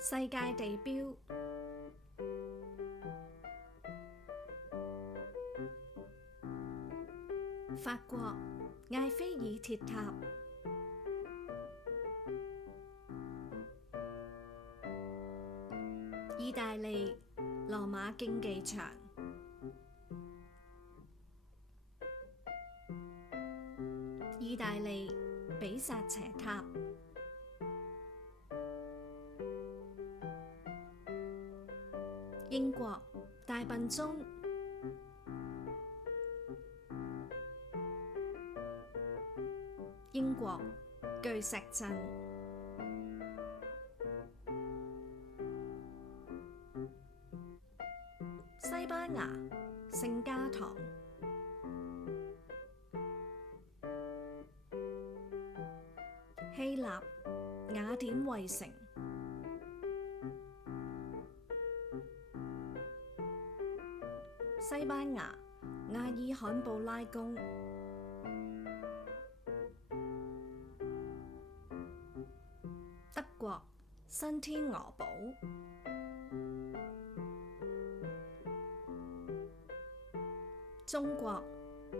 世界地標：法國艾菲爾鐵塔，意大利羅馬競技場，意大利比薩斜塔，英國大笨鐘，英國巨石陣，西班牙聖家堂，希臘雅典衛城，西班牙阿爾罕布拉宮，德國新天鵝堡，中國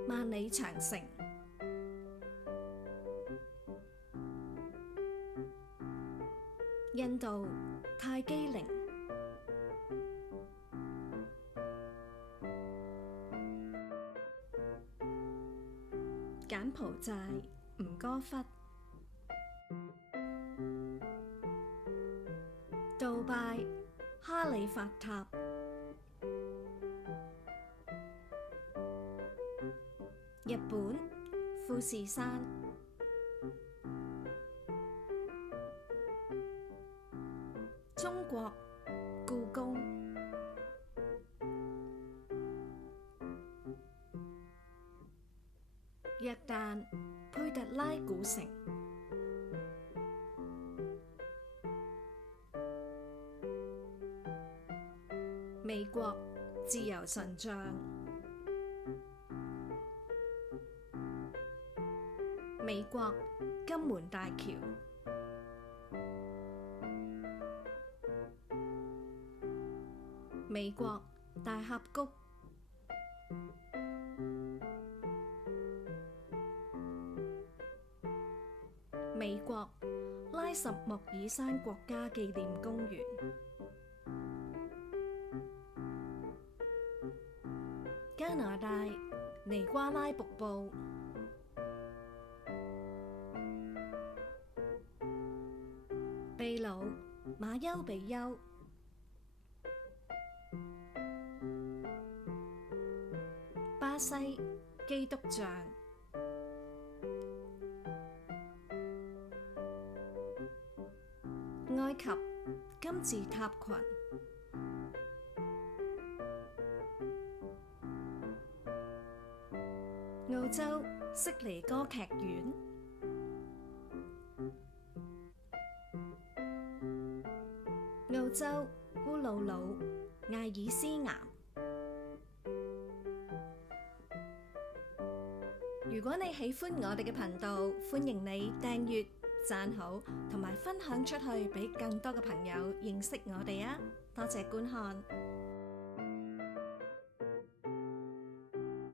萬里長城，印度泰姬陵，柬埔寨吳哥窟，杜拜哈利法塔，日本富士山，中國故宮，約旦佩特拉古城，美國自由神像，美國金門大橋，美國大峽谷，美國拉什莫爾山國家紀念公園，加拿大尼瓜拉瀑布，秘魯馬丘比丘，巴西基督像，埃及金字塔群，澳洲悉尼歌劇院，澳洲烏魯魯艾爾斯岩。如果你喜歡我哋嘅頻道，歡迎你訂閱、讚好同埋分享出去，俾更多嘅朋友認識我哋啊！多謝觀看。